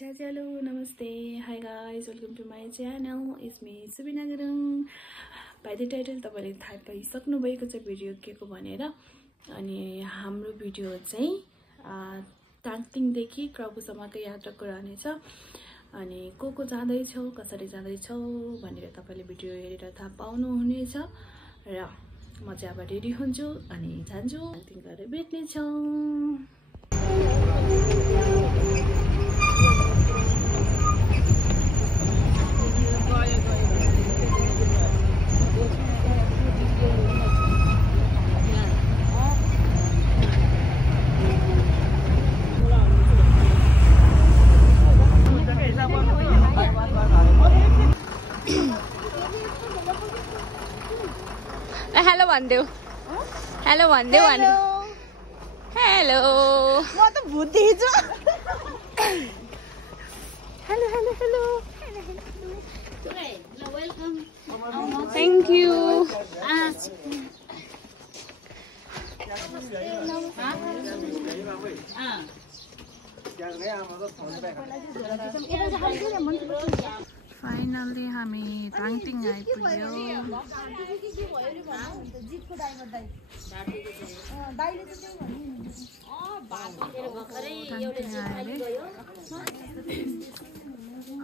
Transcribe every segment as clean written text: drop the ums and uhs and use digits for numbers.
Hello, namaste. Hi guys, welcome to my channel. It's me Subina Gurung. By the title तपाईले थाहा पाइसक्नु भएको छ video के को भनेर अनि हाम्रो भिडियो चाहिँ टाङटिङ देखि क्रबुसम्मको यात्राको रहनेछ अनि को जाँदै छौ कसरी जाँदै छौ भनेर तपाईले भिडियो हेरेर थाहा पाउनु हुनेछ र म चाहिँ अब रेडी हुन्छु अनि जान्छु टाङटिङ गएर भेट्ने छौं Hello भन्देऊ हेलो भन्देऊ अनि हेलो म त भूत देख्छु hello hello hello welcome thank you finally हामी टाङटिङ आइपुग्यौ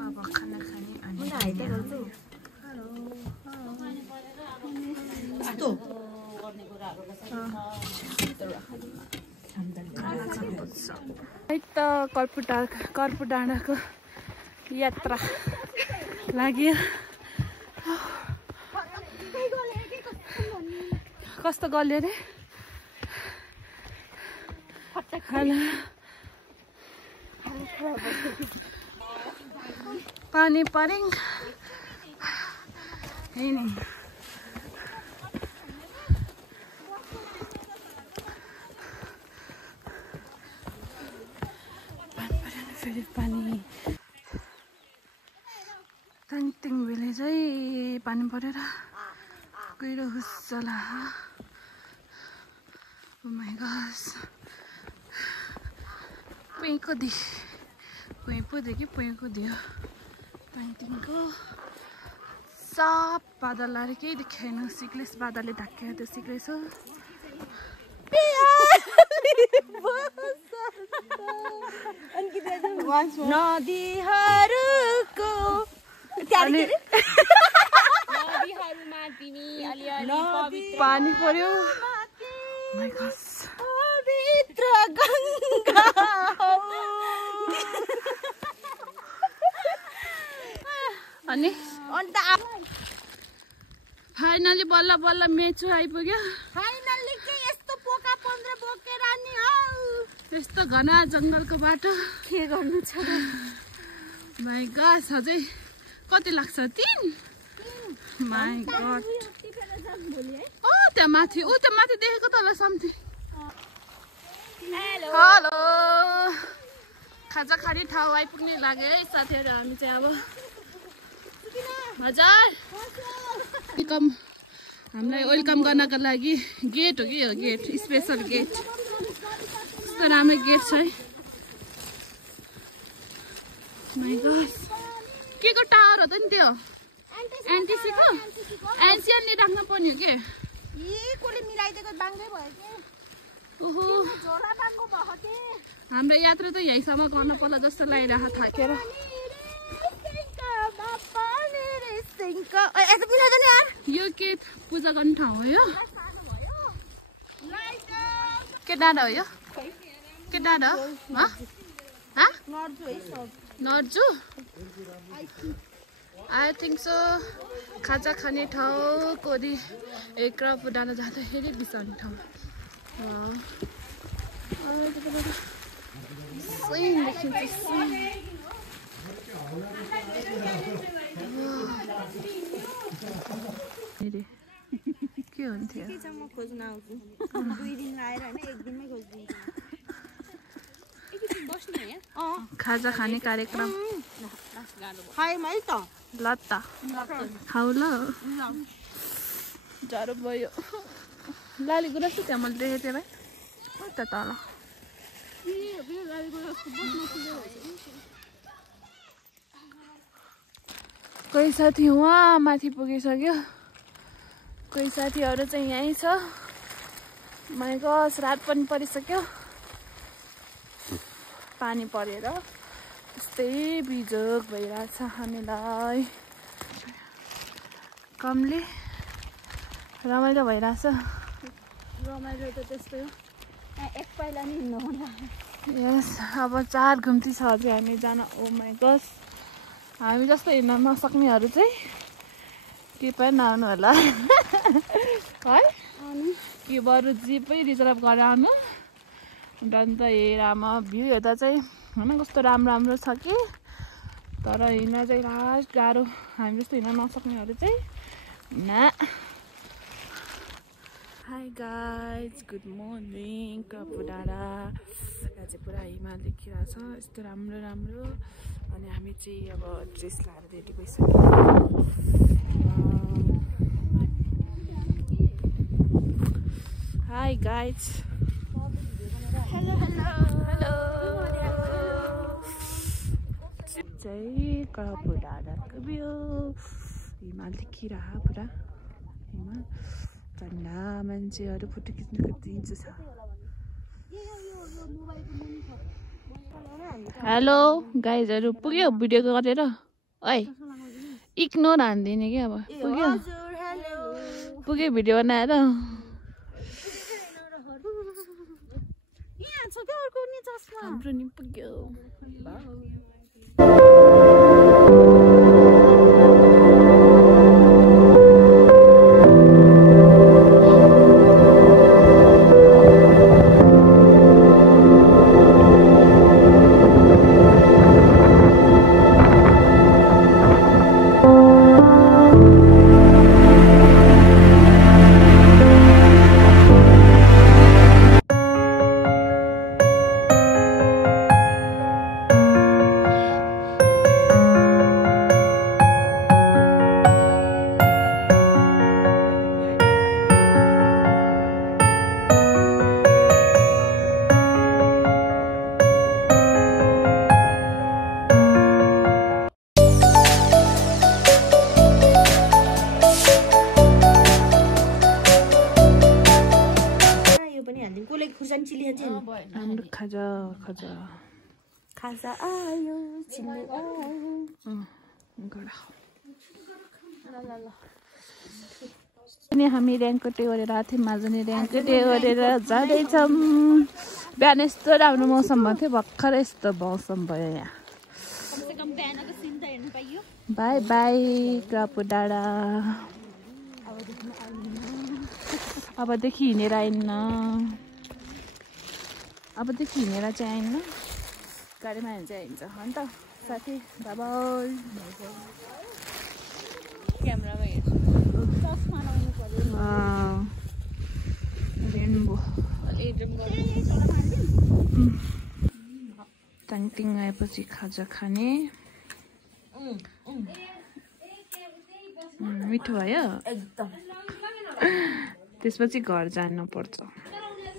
अब खाना खाने अनि कर्पु डाँडाको यात्रा लाग्यो कस्तो गल्यो रे हेलो पानी परिङ हैन फेरि पानी टाङटिङ भिलेज है पानी परेर गहिरो हुस्सला ओ माय गॉड पुइको दियो टाङटिङको साफ बादलहरु केही देखाएन सिक्लेस बादलले ढाकेर त्यो सिक्लेस हो नदीहरुको पानी पर्यो माय गॉड पवित्र गंगा अनि अन्त फाइनली बल्ल बल्ल मेचु आइपुग्यो फाइनली चाहिँ यस्तो पोका 15 बोकेर नि हौ त्यस्तो घना जंगलको बाटो के गर्नु छ माय गॉड अझै कति लाग्छ 3 माय गॉड त्यहाँ माथि देखेको तल समथिङ हेलो खाजा खाने ठाउँ आइपुग्ने लाग्यो है साथीहरु हामी चाहिँ अब हजुर वेलकम हामीलाई वेलकम गर्नको लागि गेट हो कि यो गेट स्पेशल गेट कस्तो राम्रो गेट छ है माय गॉड के को टावर हो त नि त्यो एनटीसीको एनसीएनले राख्न पर्ने हो के यी कोले मिलाइदिएको बाङ्गै भयो के ओहो झोला बाङ्गो भयो के हाम्रो यात्रा त यहीसम्म गर्न पर्ला जस्तो लागिरहेको थाकेर यो के पूजा गर्ने ठाउँ हो यो के डाँडा हो यो के डाँडा हो नर्जु आई थिंक सो खाजा खाने ठाउँ कोदी क्रबु डाँडा जाँदाखेरि बिसाउने ठाउँ के हुन्थ्यो म खोज्न आउँछु 2 दिन आएर हैन 1 दिनमै खोज्दिन्छु बस्नु हैन खाजा खाने कार्यक्रम खाए मैले त ल त खाऊ ल ज्वरो भयो लाली गुराँस त्यहाँ मैले देखेको थिएँ भाइ त तल कोही साथी उहाँ माथि पुगिसक्यो, कोही साथीहरू चाहिँ यहीँ छ। माइ गॉड, रात पनि परिसक्यो। पानी परेर यस्तै बिजोग भइरहेछ हामीलाई। कमले रमाइलो भइरहेछ। रमाइलो त त्यस्तै हो, एक पाइला नि हिँड्नु होला। यस, अब 4 घुम्ती छ अझै हामी जान। ओ माई गॉड, हामी जस्तो हिँड्न नसक्नेहरू चाहिँ कृपया नआउनु होला है। कि बरु जिपै रिजर्भ गरेर आउनु। अन्त हेरामा भ्यू हेर्दा चाहिँ होइन कस्तो राम्रो राम्रो छ कि, तर हिँड्न चाहिँ लास्ट गाह्रो। हामी जस्तो हिँड्न नसक्नेहरू चाहिँ ना। Hi guys, good morning. कपु डाँडा यहाँ चाहिँ पुरा हिमाल देखिरहेको छ, यस्तो राम्रो राम्रो। अनि हामी चाहिँ अब ड्रेस लाएर रेडी भइसक्यो। Hi guys, hello hello hello. चाहिँ कपु डाँडाको भ्यू, हिमाल देखिरह पुरा हिमाल। ठन्डा मान्छेहरू फोटो खिच्नु कति इन्च छ। हेलो गाइजहरू, पुग्यो भिडियो गरेर? ओइ इग्नोर हान्दिने कि अब पुग्यो पुग्यो भिडियो बनाएर। हाम्रो नि पुग्यो। हाम्रो खाजा खाजा खाजा आयो अनि हामी ऱ्याङ्कोटे गरेर आएको थियौँ। आज नि ऱ्याङ्कोटे गरेर जाँदैछौँ। बिहान यस्तो राम्रो मौसम भएको थियो, भर्खर यस्तो मौसम भयो यहाँ। बाई बाई कपु डाँडा। अबदेखि हिँडेर आइन्न, अबदेखि हिँडेर चाहिँ आइन्न, गाडीमा हिँड्छ हिँड्छ अन्त साथी। बाबाई क्यामेरामा हेर्छु, चस्मा लाउनु पर्यो। रेनबो टाङटिङ आएपछि खाजा खाने। मिठो भयो एकदम। त्यसपछि घर जानुपर्छ।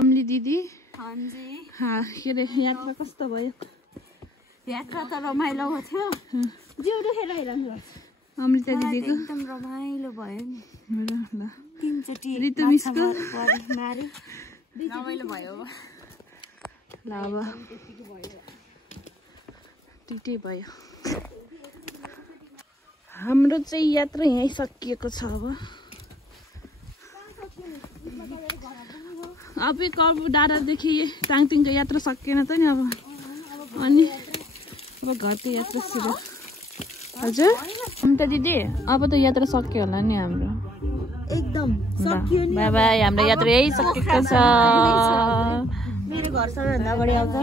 अम्ली दिदी के अरे यात्रा कस्तो भयो? यात्रा त रमाइलो थियो, जिउ दुखेर हेर्नु। अमृता दिदीको एकदम रमाइलो भयो नि। ल तीनचोटि ऋतु मिसको मारे रमाइलो भयो। ल अब त्यही भयो। हाम्रो चाहिँ यात्रा यहीँ सकिएको छ। अब कपु डाँडादेखि टाङटिङको यात्रा सकिएन त नि अब। अनि अब घरको यात्रा सुरु। हजुर अमृता दिदी, अब त यात्रा सक्यो होला नि हाम्रो? एकदम सकियो नि। बाई बाई, हाम्रो यात्रा यही सकिएको छ। मेरो घर सबैभन्दा अगाडि आउँछ।